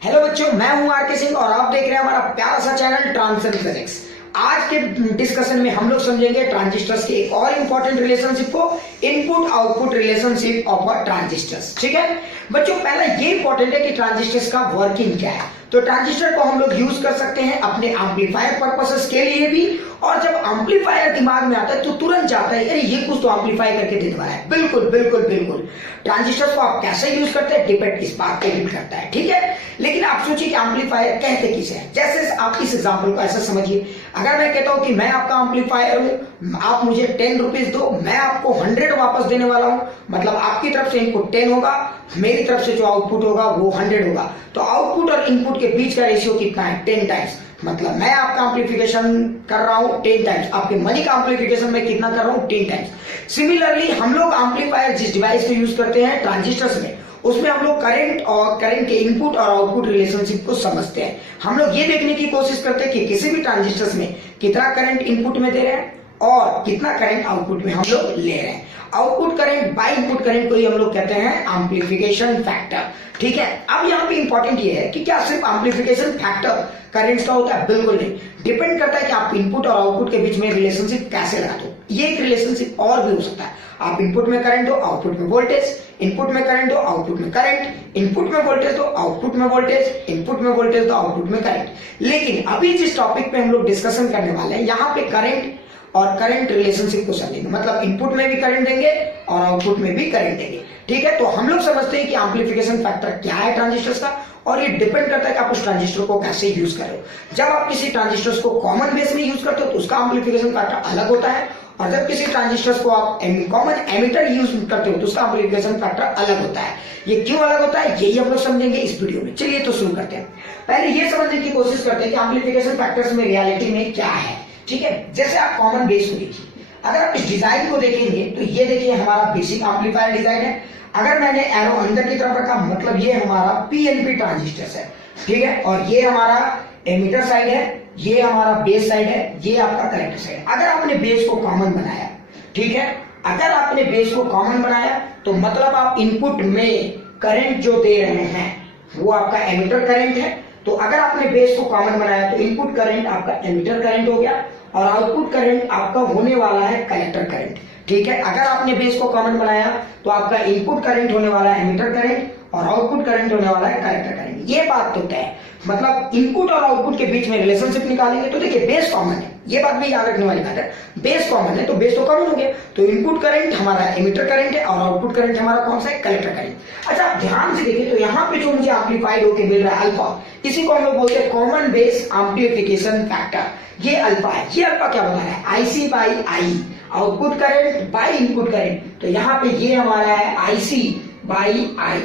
Hello बच्चों, मैं हूं आर के सिंह और आप देख रहे हैं हमारा प्यारा सा चैनल ट्रांजिशन फिजिक्स। आज के डिस्कशन में हम लोग समझेंगे ट्रांजिस्टर्स के एक और इंपॉर्टेंट रिलेशनशिप को, input output relationship of a transistors. ठीक है बच्चों, पहला ये इंपॉर्टेंट है कि ट्रांजिस्टर्स का वर्किंग क्या है। तो ट्रांजिस्टर को हम लोग यूज कर सकते हैं अपने एम्पलीफायर पर्पसेस के लिए भी, और जब एम्पलीफायर दिमाग में आता है तो तुरंत जाता है अरे ये कुछ तो एम्पलीफाई करके दे रहा है। बिल्कुल बिल्कुल बिल्कुल, ट्रांजिस्टर्स को आप कैसे यूज करते हैं डिपेंड इस बात पे भी करता है। ठीक है, लेकिन आप सोचिए कि एम्पलीफायर कहते किसे हैं। जैसे आप इस एग्जांपल को ऐसा समझिए, अगर मैं कहता हूं कि मैं आपका एम्पलीफायर हूं, आप मुझे 10 रुपीज दो, मैं आपको 100 वापस देने वाला हूं, मतलब आपकी तरफ से इनपुट 10 होगा, मेरी तरफ से जो आउटपुट होगा वो 100 होगा। तो आउटपुट और इनपुट के बीच का रेशियो कितना है? 10 टाइम्स। मतलब मैं आपका एम्पलीफिकेशन कर रहा हूं 10 टाइम्स, आपके मनी का एम्पलीफिकेशन मैं कितना कर रहा हूं? 10 टाइम्स। सिमिलरली हम लोग एम्पलीफायर जिस डिवाइस को यूज करते हैं ट्रांजिस्टर्स में, उसमें हम लोग करंट के इनपुट और आउटपुट रिलेशनशिप को समझते हैं। हम लोग ये देखने की कोशिश करते हैं कि किसी भी ट्रांजिस्टर्स में कितना करंट इनपुट में दे रहे हैं और कितना करंट आउटपुट में हम लोग ले रहे हैं। Output current by input current को ही हम लोग कहते हैं एम्पलीफिकेशन फैक्टर। ठीक है, अब यहाँ पे इंपॉर्टेंट ये है कि क्या सिर्फ एम्पलीफिकेशन फैक्टर करंट्स का होता है? बिल्कुल नहीं, डिपेंड करता है कि आप इनपुट और आउटपुट के बीच में रिलेशनशिप कैसे लगाते हो। ये एक रिलेशनशिप और भी हो सकता है, आप इनपुट में करंट दो आउटपुट में वोल्टेज, इनपुट में करंट दो आउटपुट में करंट, इनपुट में वोल्टेज दो आउटपुट में वोल्टेज, इनपुट में वोल्टेज दो आउटपुट में करंट। लेकिन अभी जिस टॉपिक पे हम लोग डिस्कशन करने वाले हैं, यहाँ पे करंट और करंट रिलेशनशिप को समझेंगे, मतलब इनपुट में भी करंट देंगे और आउटपुट में भी करंट देंगे। ठीक है, तो हम लोग समझते हैं कि एम्पलीफिकेशन फैक्टर क्या है ट्रांजिस्टर्स का, और ये डिपेंड करता है कि आप उस ट्रांजिस्टर को कैसे यूज कर रहे हो। जब आप किसी ट्रांजिस्टर्स को कॉमन बेस में यूज करते हो तो उसका एम्पलीफिकेशन फैक्टर अलग होता है, और जब किसी ट्रांजिस्टर्स को आप कॉमन एमिटर यूज करते हो तो उसका एम्पलीफिकेशन फैक्टर अलग होता है। ये क्यों अलग होता है यही हम लोग समझेंगे इस वीडियो में। चलिए तो शुरू करते हैं। पहले ये समझने की कोशिश करते हैं कि एम्पलीफिकेशन फैक्टर्स में रियलिटी में क्या है। ठीक है, जैसे आप कॉमन बेस को देखिए, अगर आप इस डिजाइन को देखेंगे तो ये देखिए हमारा बेसिक एम्पलीफायर डिजाइन है। अगर मैंने एरो अंदर की तरफ रखा मतलब ये हमारा पीएनपी ट्रांजिस्टर है। ठीक है, और ये हमारा एमिटर साइड है, ये हमारा बेस साइड है, ये आपका कलेक्टर साइड है। अगर आपने बेस को कॉमन बनाया, ठीक है, अगर आपने बेस को कॉमन बनाया तो मतलब आप इनपुट में करंट जो दे रहे हैं वो आपका एमिटर करंट है। तो अगर आपने बेस को कॉमन बनाया तो इनपुट करंट आपका एमिटर करंट हो गया और आउटपुट करंट आपका होने वाला है कलेक्टर करंट। ठीक है, अगर आपने बेस को कॉमन बनाया तो आपका इनपुट करंट होने वाला है एमिटर करंट और आउटपुट करंट होने वाला है कलेक्टर करंट। ये बात तो तय है, मतलब इनपुट और आउटपुट के बीच में रिलेशनशिप निकालेंगे तो देखिए बेस कॉमन है, ये बात भी याद रखने वाली बात है। बेस कॉमन है तो बेस तो कॉमन हो गया, तो इनपुट करंट हमारा एमिटर करंट है और आउटपुट करंट हमारा कौन सा है? Collector current. अच्छा, आप ध्यान से देखिए तो यहाँ पे जो मुझे एम्पलीफाइड होकर मिल रहा है अल्फा, इसी को हम लोग बोलते हैं कॉमन बेस एम्पलीफिकेशन फैक्टर। ये अल्फा है, ये अल्फा क्या बता रहा है? IC by I, output current by input current. तो यहाँ पे ये हमारा है आईसी बाई आई।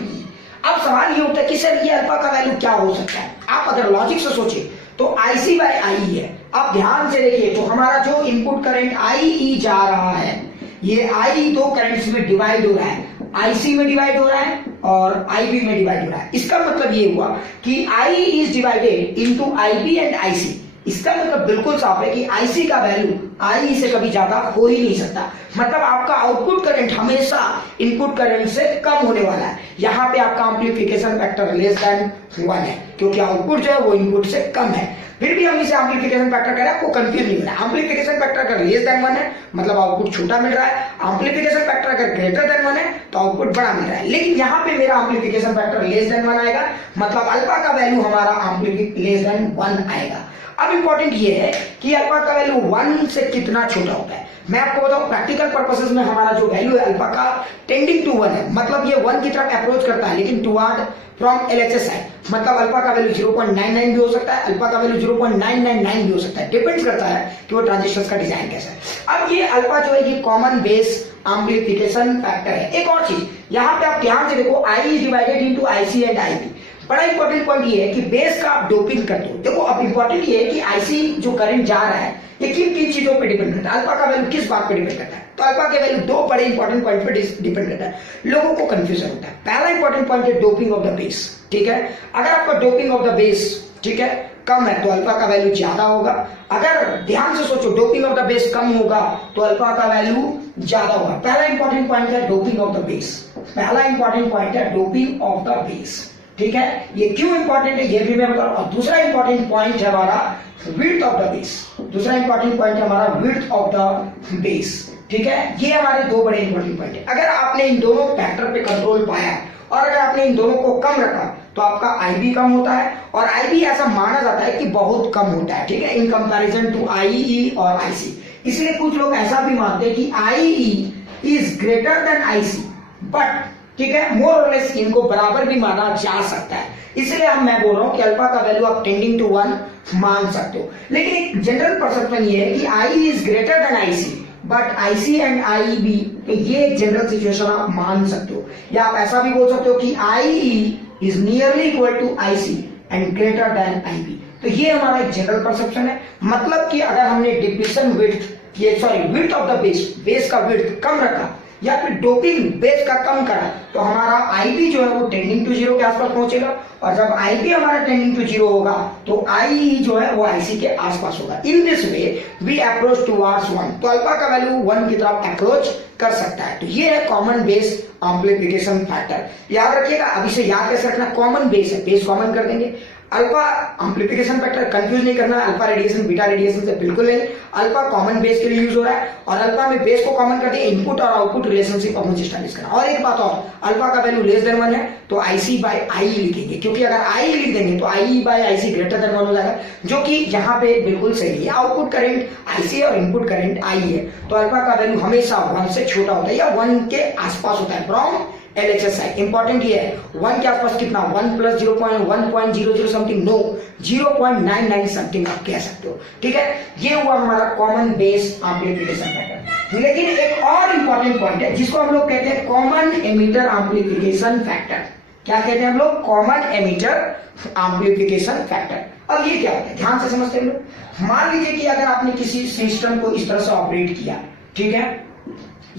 अब सवाल ये उठता है कि सर ये अल्फा का वैल्यू क्या हो सकता है? आप अगर लॉजिक से सोचे तो आईसी बाई आई है। आप ध्यान से देखिए तो हमारा जो इनपुट करंट आई जा रहा है, ये आई दो करंट्स में डिवाइड हो रहा है, आईसी में डिवाइड हो रहा है और आईबी में डिवाइड हो रहा है। इसका मतलब ये हुआ कि I is divided into IB and IC. इसका मतलब बिल्कुल साफ है कि आईसी का वैल्यू आई से कभी ज्यादा हो ही नहीं सकता। मतलब आपका आउटपुट करंट हमेशा इनपुट करंट से कम होने वाला है। यहाँ पे आपका एम्पलीफिकेशन फैक्टर लेस देन 1 है, क्योंकि आउटपुट जो है वो इनपुट से कम है। फिर भी हम इसे एम्पलीफिकेशन फैक्टर कह रहे हैं, आपको कंफ्यूज नहीं होना। एम्पलीफिकेशन फैक्टर अगर लेस देन 1 है मतलब आउटपुट छोटा मिल रहा है, एम्पलीफिकेशन फैक्टर अगर ग्रेटर देन 1 है तो आउटपुट बड़ा मिल रहा है। लेकिन यहाँ पे मेरा एम्पलीफिकेशन फैक्टर लेस देन 1 आएगा, मतलब अल्फा का वैल्यू हमारा लेस देन 1 आएगा। अब इंपॉर्टेंट ये है कि अल्फा का वैल्यू 1 से कितना छोटा होता है। मैं आपको बताऊं प्रैक्टिकल पर्पसेस में हमारा जो वैल्यू है अल्फा का टेंडिंग टू 1 है, मतलब ये 1 की तरफ अप्रोच करता है लेकिन टुवर्ड फ्रॉम एलएचएस साइड। मतलब अल्फा का वैल्यू 0.99 भी हो सकता है, अल्फा का वैल्यू 0.999 भी हो सकता है, डिपेंड्स करता है कि वो ट्रांजिस्टर्स का डिजाइन कैसा है। अब ये अल्फा जो है ये कॉमन बेस एम्पलीफिकेशन फैक्टर है। एक और चीज यहाँ पे आप ध्यान से देखो, I is divided into IC and IB. बड़ा इंपॉर्टेंट पॉइंट ये है कि बेस का आप डोपिंग करते हो। देखो अब इंपॉर्टेंट ये है कि आईसी जो करंट जा रहा है ये किन किन चीजों पे डिपेंड करता है? अल्फा का वैल्यू किस बात पे डिपेंड करता है? तो अल्फा के वैल्यू दो बड़े इंपॉर्टेंट पॉइंट पे डिपेंड करता है, लोगों को कंफ्यूजन होता है। पहला इंपॉर्टेंट पॉइंट है डोपिंग ऑफ द बेस। ठीक है, अगर आपका डोपिंग ऑफ द बेस ठीक है कम है तो अल्फा का वैल्यू ज्यादा होगा। अगर ध्यान से सोचो डोपिंग ऑफ द बेस कम होगा तो अल्फा का वैल्यू ज्यादा होगा। पहला इंपॉर्टेंट पॉइंट है डोपिंग ऑफ द बेस, पहला इंपॉर्टेंट पॉइंट है डोपिंग ऑफ द बेस। ठीक है, ये क्यों इंपॉर्टेंट है ये भी मैं बताऊं। और दूसरा इंपॉर्टेंट पॉइंट है हमारा विड्थ ऑफ द बेस। दूसरा इंपॉर्टेंट पॉइंट है हमारा विड्थ ऑफ द बेस। ठीक है, ये हमारे दो बड़े इंपॉर्टेंट पॉइंट है। अगर आपने इन दोनों फैक्टर पे कंट्रोल पाया और अगर आपने इन दोनों को कम रखा तो आपका आईबी कम होता है, और आईबी ऐसा माना जाता है कि बहुत कम होता है, ठीक है, इन कंपैरिजन टू आईई और आईसी। इसलिए कुछ लोग ऐसा भी मानते हैं कि IE is greater than IC, but ठीक है, मोर और लेस इनको बराबर भी माना जा सकता है। इसलिए मैं बोल रहा हूं कि अल्फा का वैल्यू आप टेंडिंग टू 1 मान सकते हो। लेकिन एक जनरल परसेप्शन ये है कि I is greater than IC, but IC and IB, तो ये एक जनरल सिचुएशन आप मान सकते हो। या आप ऐसा भी बोल सकते हो कि IE is nearly equal to IC and greater than IB. तो ये हमारा एक जनरल परसेप्शन है। मतलब कि अगर हमने डिप्लीशन विड्थ, ये sorry width of the base का विड्थ कम रखा या फिर डोपिंग बेस का कम करा तो हमारा आईबी जो है वो टेंडिंग टू 0 के आसपास पहुंचेगा, और जब आईबी हमारा टेंडिंग टू 0 होगा तो आईई जो है वो आईसी के आसपास होगा। In this way we approach towards 1, तो अल्फा का वैल्यू 1 की तरफ अप्रोच कर सकता है। तो ये है कॉमन बेस एम्प्लीफिकेशन फैक्टर। याद रखिएगा, अभी से याद कैसे रखना, कॉमन बेस है, बेस कॉमन कर देंगे। अल्फा एम्प्लीफिकेशन फैक्टर कंफ्यूज नहीं करना, अल्फा रेडिएशन बीटा रेडिएशन से बिल्कुल नहीं। अल्फा कॉमन बेस के लिए यूज हो रहा है, और अल्फा में बेस को कॉमन कर दिया, इनपुट और आउटपुट रिलेशनशिप अपन एस्टैब्लिश करना। और एक बात और, अल्फा का वैल्यू लेस देन 1 है तो आईसी बाय आई लिखेंगे, क्योंकि अगर आई लिख देंगे तो आई बाय आईसी ग्रेटर देन 1 हो जाएगा, जो कि यहाँ पे बिल्कुल सही है। आउटपुट करंट आईसी और इनपुट करंट आई है, तो अल्फा का वैल्यू हमेशा 1 से छोटा होता है या 1 के आसपास होता है फ्रॉम LHS है। इंपॉर्टेंट ये है 1 के आसपास कितना, 1 प्लस 0.1.00 समथिंग, नो 0.99 समथिंग आप कह सकते हो। ठीक है, ये हुआ हमारा कॉमन बेस एम्प्लीफिकेशन फैक्टर। लेकिन एक और इंपॉर्टेंट पॉइंट है जिसको हम लोग कहते हैं कॉमन एमिटर एम्प्लीफिकेशन फैक्टर। क्या कहते हैं हम लोग, कॉमन एमिटर एम्प्लीफिकेशन फैक्टर। अब ये क्या होता है, ध्यान से समझते हैं लोग। मान लीजिए कि अगर आपने किसी सिस्टम को इस तरह से ऑपरेट किया, ठीक है,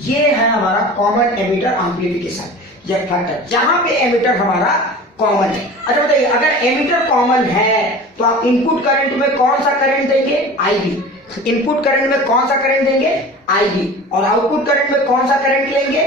ये है हमारा कॉमन एमिटर एम्प्लीफिकेशन या फैक्टर, जहां पे एमिटर हमारा कॉमन है। अच्छा बताइए, अगर एमिटर कॉमन है तो आप इनपुट करंट में कौन सा करंट देंगे, आईबी। इनपुट करंट में कौन सा करंट देंगे, आईबी, और आउटपुट करंट में कौन सा करंट लेंगे,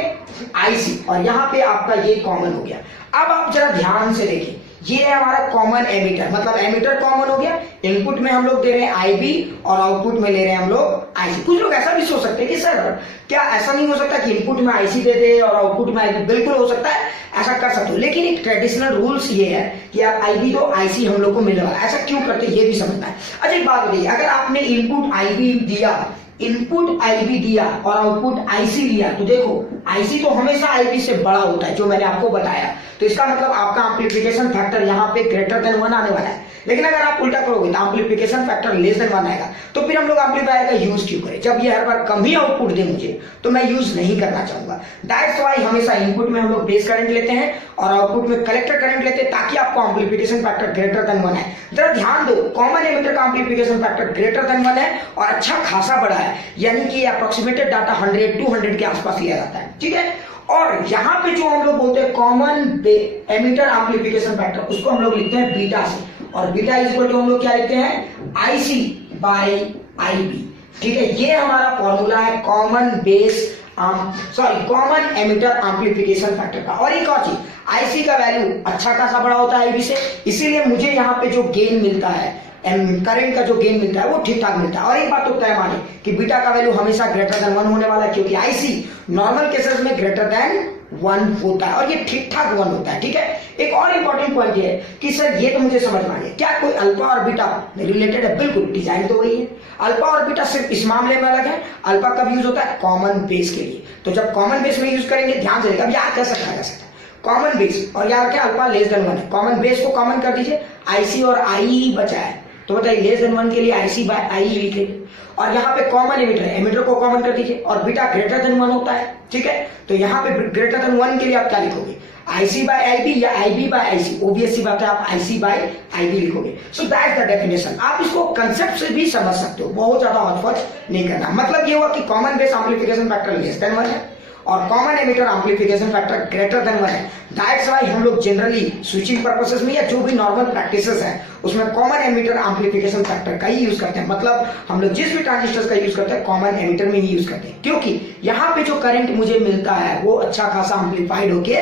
आईसी। और यहां पे आपका ये कॉमन हो गया। अब आप जरा ध्यान से देखिए, ये है हमारा कॉमन एमिटर, मतलब एमिटर कॉमन हो गया। इनपुट में हम लोग दे रहे हैं आईबी और आउटपुट में ले रहे हैं हम लोग आईसी। कुछ लोग ऐसा भी सोच सकते हैं कि सर क्या ऐसा नहीं हो सकता कि इनपुट में आईसी दे दे और आउटपुट में आईबी, बिल्कुल हो सकता है, ऐसा कर सकते हो। लेकिन एक ट्रेडिशनल रूल्स ये है कि आप आईबी दो, आईसी हम लोग को मिलने वाला। ऐसा क्यों करते हैं ये भी समझना है। अच्छा एक बात बताइए, अगर आपने इनपुट आईबी दिया, इनपुट आईबी दिया और आउटपुट आईसी लिया, तो देखो आईसी तो हमेशा आईबी से बड़ा होता है, जो मैंने आपको बताया। तो इसका मतलब आपका एम्प्लीफिकेशन फैक्टर यहाँ पे ग्रेटर देन 1 आने वाला है। लेकिन अगर आप उल्टा करोगे तो एम्प्लीफिकेशन फैक्टर लेस देन 1 आएगा। तो फिर हम लोग एम्पलीफायर का यूज क्यों करें, जब ये हर बार कम ही आउटपुट दे मुझे, तो मैं यूज नहीं करना चाहूंगा। दैट्स व्हाई हमेशा इनपुट में हम लोग बेस करंट लेते हैं और आउटपुट में कलेक्टर करंट लेते हैं, ताकि आपको एम्प्लीफिकेशन फैक्टर ग्रेटर देन 1 है। जरा ध्यान दो, कॉमन एमिटर का एम्प्लीफिकेशन फैक्टर ग्रेटर देन 1 है और अच्छा खासा बड़ा है, यानी कि अप्रोक्सीमेटेड डाटा 100-200 के आसपास लिया जाता है। ठीक है, और यहां पे जो हम लोग बोलते हैं कॉमन एमिटर एम्प्लीफिकेशन फैक्टर, उसको हम लोग लिखते हैं बीटा से, और बीटा इज इक्वल टू हम लोग क्या लिखते हैं, आईसी बाय आईबी। ठीक है, ये हमारा फॉर्मूला है common base common emitter amplification factor का। और एक और चीज, आईसी का वैल्यू अच्छा खासा बड़ा होता है आईबी से, इसीलिए मुझे यहाँ पे जो गेन मिलता है, करंट का जो गेन मिलता है वो ठीक ठाक मिलता है। और एक बात तो तय माने कि बीटा का वैल्यू हमेशा ग्रेटर देन 1 होने वाला है, क्योंकि आईसी नॉर्मल केसेस में ग्रेटर देन 1 होता है और ये ठीक ठाक 1 होता है। ठीक है, एक और इंपॉर्टेंट पॉइंट ये है कि सर ये तो मुझे समझ में आ गया, क्या कोई अल्फा और बीटा रिलेटेड है, बिल्कुल, डिजाइन तो वही है। अल्फा और बीटा सिर्फ इस मामले में अलग है। अल्फा कब यूज होता है, कॉमन बेस के लिए। तो जब कॉमन बेस में यूज करेंगे, ध्यान से, अब याद कैसे रखा जा सकता है, कॉमन बेस, और याद रखें अल्फा लेस देन 1 है। कॉमन बेस को कॉमन कर दीजिए, आईसी और आई बचा है, तो बताइए लेस देन 1 के लिए आईसी बाय आई लिखेंगे। और यहाँ पे कॉमन एमिटर है, एमिटर को कॉमन कर दीजिए, और बीटा ग्रेटर देन 1 होता है। ठीक है, तो यहाँ पे ग्रेटर देन 1 के लिए आप क्या लिखोगे, आईसी बाय आईबी या आईबी बाय आईसी। ऑब्वियस सी बात है, आप आईसी बाय आईबी लिखोगे। So that's the definition. आप इसको कंसेप्ट से भी समझ सकते हो, बहुत ज्यादा हौच नहीं करना। मतलब ये हुआ कि common base amplification factor less than 1 है और common emitter amplification factor greater than 1 है। दैट्स व्हाई हम लोग जनरली स्विचिंग पर्पसेस में या जो भी नॉर्मल प्रैक्टिसेस हैं उसमें कॉमन एमिटर एम्प्लीफिकेशन फैक्टर का ही यूज करते हैं। मतलब हम लोग जिस भी ट्रांजिस्टर्स का यूज करते हैं कॉमन एमिटर में ही यूज करते हैं, क्योंकि यहाँ पे जो करंट मुझे मिलता है वो अच्छा खासा एम्प्लीफाइड होके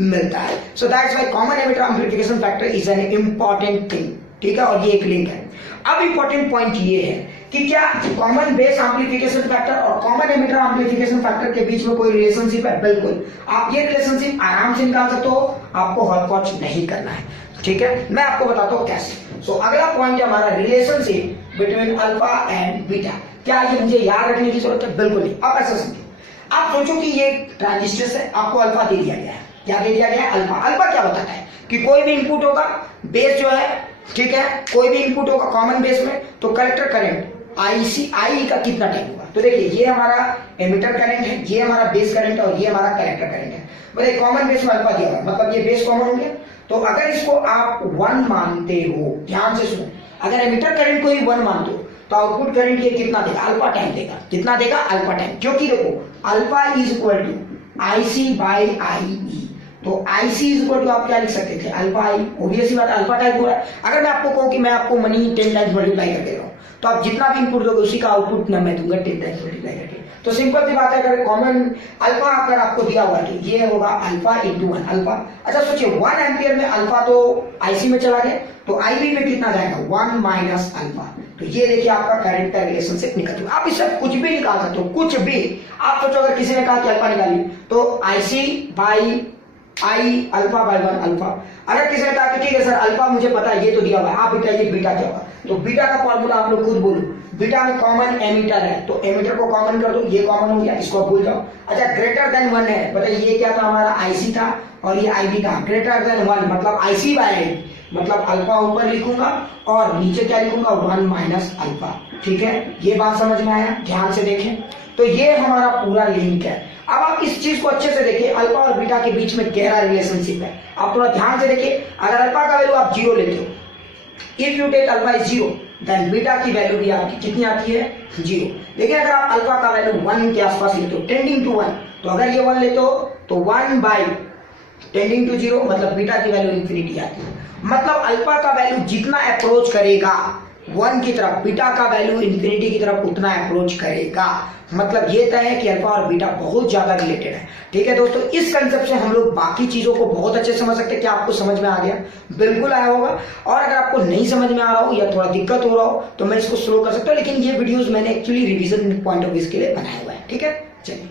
मिलता है। So that's why common emitter amplification factor is an important thing, ठीक है, और ये एक लिंक है। अब इंपॉर्टेंट पॉइंट ये है कि क्या कॉमन बेस एम्प्लीफिकेशन फैक्टर और कॉमन एमिटर एम्प्लीफिकेशन फैक्टर के बीच में कोई रिलेशनशिप है? बिल्कुल, आप ये रिलेशनशिप आराम से निकाल सकते हो, आपको हॉचपॉच नहीं करना है, ठीक है। मैं आपको बताता हूँ कैसे। सो अगला पॉइंट है हमारा relationship between alpha and beta. क्या ये मुझे याद रखने की जरूरत है? बिल्कुल नहीं। अब ऐसा समझिए, आप सोचो कि ये ट्रांजिस्टर है, आपको अल्फा दे दिया गया है। क्या दे दिया गया है? अल्फा। अल्फा क्या बताता है कि कोई भी इनपुट होगा, बेस जो है, ठीक है, कोई भी इनपुट होगा कॉमन बेस में, तो कलेक्टर करंट आई का कितना टाइम होगा। तो देखिए, ये हमारा एमिटर करंट है, ये हमारा बेस करंट है और ये हमारा कलेक्टर करंट है। मतलब कॉमन बेस में अल्फा दिया हुआ है, मतलब ये बेस कॉमन हो गया। तो अगर इसको आप 1 मानते हो, ध्यान से सुनो, अगर एमिटर करंट को ही 1 मानते हो तो आउटपुट करंट ये कितना देगा? अल्फा टाइम देगा। कितना देगा? Alpha time. क्योंकि देखो alpha is equal to IC by I. तो आईसी इज इक्वल टू आप क्या लिख सकते थे? अल्फा आई। ऑब्वियसली बात, अल्फा टाइप हो रहा है। अगर मैं आपको कहूं कि मैं आपको मनी 10 टाइम्स मल्टीप्लाई करके दे रहा हूं, तो आप जितना भी इनपुट दोगे उसी का आउटपुट ना मैं दूंगा 10 टाइम्स मल्टीप्लाई करके। तो सिंपल सी बात है, अगर कॉमन अल्फा अगर आपको दिया हुआ है तो ये होगा अल्फा इंटू 1 अल्फा। अच्छा सोचिए, 1 एम्पियर में अल्फा तो आईसी में चला गया, तो आईबी में कितना जाएगा? 1 माइनस अल्फा। तो ये देखिए आपका करंट का रिलेशनशिप निकल गया। आप इससे कुछ भी निकाल सकते हो, कुछ भी। आप सोचो अगर किसी ने कहा कि अल्फा निकालिए, तो IC by I alpha by 1 alpha. अगर किसी ने कहा कि ठीक है सर अल्फा मुझे पता है, ये तो दिया हुआ है, आप बताइए बीटा क्या होगा। तो बीटा का फॉर्मूला आप लोग खुद बोलो। बीटा में कॉमन एमीटर है, तो एमीटर को कॉमन कर दो, ये कॉमन हो गया, इसको भूल जाओ। अच्छा ग्रेटर देन 1 है, बताइए ये क्या था? हमारा आईसी था और ये आईबी था। ग्रेटर देन 1 मतलब आईसी बाई आई, मतलब अल्फा ऊपर लिखूंगा और नीचे क्या लिखूंगा? 1 माइनस अल्फा। ठीक है, ये बात समझ में आया? ध्यान से देखें। तो ये हमारा पूरा लिंक है। अब आप इस चीज को अच्छे से देखिए, अल्फा और बीटा के बीच में गहरा रिलेशनशिप है। आप थोड़ा ध्यान से देखिए, अगर अल्फा का वैल्यू आप 0 लेते हो, if you take alpha is 0, then beta की वैल्यू भी आपकी कितनी आती है? 0। लेकिन अगर आप अल्फा का वैल्यू 1 के आसपास लेते हो, टेंडिंग टू 1, तो अगर ये 1 लेते हो तो 1 बाई टेंडिंग टू 0, मतलब बीटा की वैल्यू इंफिनिटी आती है। मतलब अल्फा का वैल्यू जितना अप्रोच करेगा 1 की तरफ, बीटा का वैल्यू इंफिनिटी की तरफ उतना अप्रोच करेगा। मतलब ये तय है कि अल्फा और बीटा बहुत ज्यादा रिलेटेड है। ठीक है दोस्तों, इस कंसेप्ट से हम लोग बाकी चीजों को बहुत अच्छे से समझ सकते हैं। क्या आपको समझ में आ गया? बिल्कुल आया होगा। और अगर आपको नहीं समझ में आ रहा हो या थोड़ा दिक्कत हो रहा हो तो मैं इसको स्लो कर सकता हूँ, लेकिन ये वीडियोस मैंने actually revision point of view के लिए बनाया हुआ है। ठीक है, चलिए।